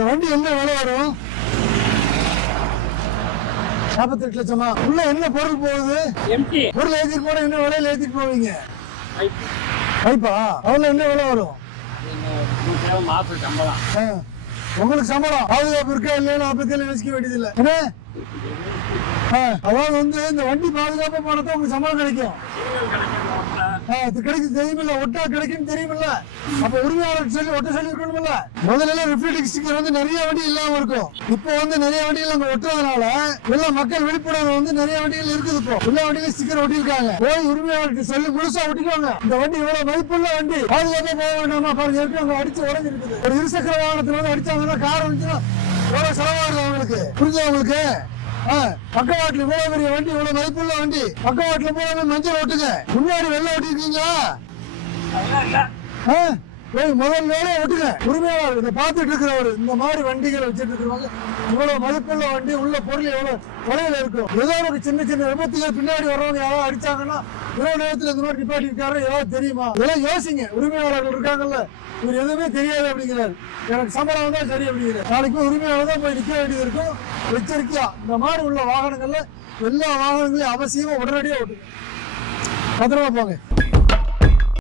இந்த வண்டி என்ன விலை வரும்? 48 லட்சமா? உள்ள என்ன பொருள் போகுது? பொருள் ஏத்திட்டு போனா என்ன விலையில ஏத்திட்டு போவீங்க? பைப்பா? அதுல என்ன விலை வரும்? உங்களுக்கு சம்பளம் பாதுகாப்பு இருக்கா இல்லையா பத்தி யோசிக்க வேண்டியது இல்லை. அதாவது வந்து இந்த வண்டி பாதுகாப்பா போனதான் உங்களுக்கு சம்பளம் கிடைக்கும். கிடைக்கும் தெரியுமில்ல, ஒட்டா கிடைக்கும் தெரியுமில்ல. அப்ப உரிமையாளர் சொல்லி ஒட்ட சொல்லி இருக்கணும்ல. முதல்ல ரிஃப்ளெக்டிங் ஸ்டிக்கர் வந்து நிறைய வண்டி இல்லாம இருக்கும். இப்போ வந்து நிறைய வண்டிகள் அங்க ஒட்டுறதுனால எல்லாம் மக்கள் விழிப்புணர்வு வந்து நிறைய வண்டிகள் இருக்குது. இப்போ எல்லா வண்டியிலும் ஸ்டிக்கர் ஒட்டிருக்காங்க. போய் உரிமையாளர்கிட்ட சொல்லி முழுசா ஒட்டிக்கோங்க. இந்த வண்டி இவ்வளவு மதிப்புள்ள வண்டி, பாதுகாப்பா போக வேண்டாமா பாருங்க. ஏற்கனவே அவங்க அடிச்சு உடஞ்சி இருக்குது. ஒரு இருசக்கர வாகனத்துல வந்து அடிச்சாங்கன்னா கார் வந்துச்சுன்னா எவ்வளவு செலவாகுது அவங்களுக்கு, புரிஞ்சு உங்களுக்கு? பக்கவாட்டுல இவ்வளவு பெரிய வண்டி, இவ்வளவு மதிப்புள்ள வண்டி, பக்கவாட்டுல போய் மஞ்சள் ஓட்டுங்க. முன்னாடி வெள்ளை ஓட்டிருக்கீங்களா? முதல் வேலையை ஓட்டுங்க. உரிமையாளர் இதை பார்த்துட்டு இருக்கிறவர் இந்த மாதிரி வண்டிகளை வச்சுட்டு இருக்கிறவங்க இவ்வளவு மதிப்புள்ள வண்டி, உள்ள பொருள் எவ்வளவு தொலைவில் இருக்கும். ஏதோ ஒரு சின்ன சின்ன விபத்துகள் பின்னாடி வர்றவங்க யாராவது அடிச்சாங்கன்னா இரவு நேரத்தில் இந்த மாதிரி நிப்பாட்டி இருக்காரு ஏதாவது தெரியுமா? இதெல்லாம் யோசிங்க. உரிமையாளர்கள் இருக்காங்கல்ல, இவர் எதுவுமே தெரியாது அப்படிங்கிறார். எனக்கு சம்பளம் வந்தா சரி அப்படிங்கிறார். நாளைக்கு உரிமையாளர் தான் போய் நிற்க வேண்டியது இருக்கும். எச்சரிக்கையா இந்த மாதிரி உள்ள வாகனங்கள்ல எல்லா வாகனங்களையும் அவசியமா உடனடியாக ஓட்டுங்க. பத்திரமா போங்க.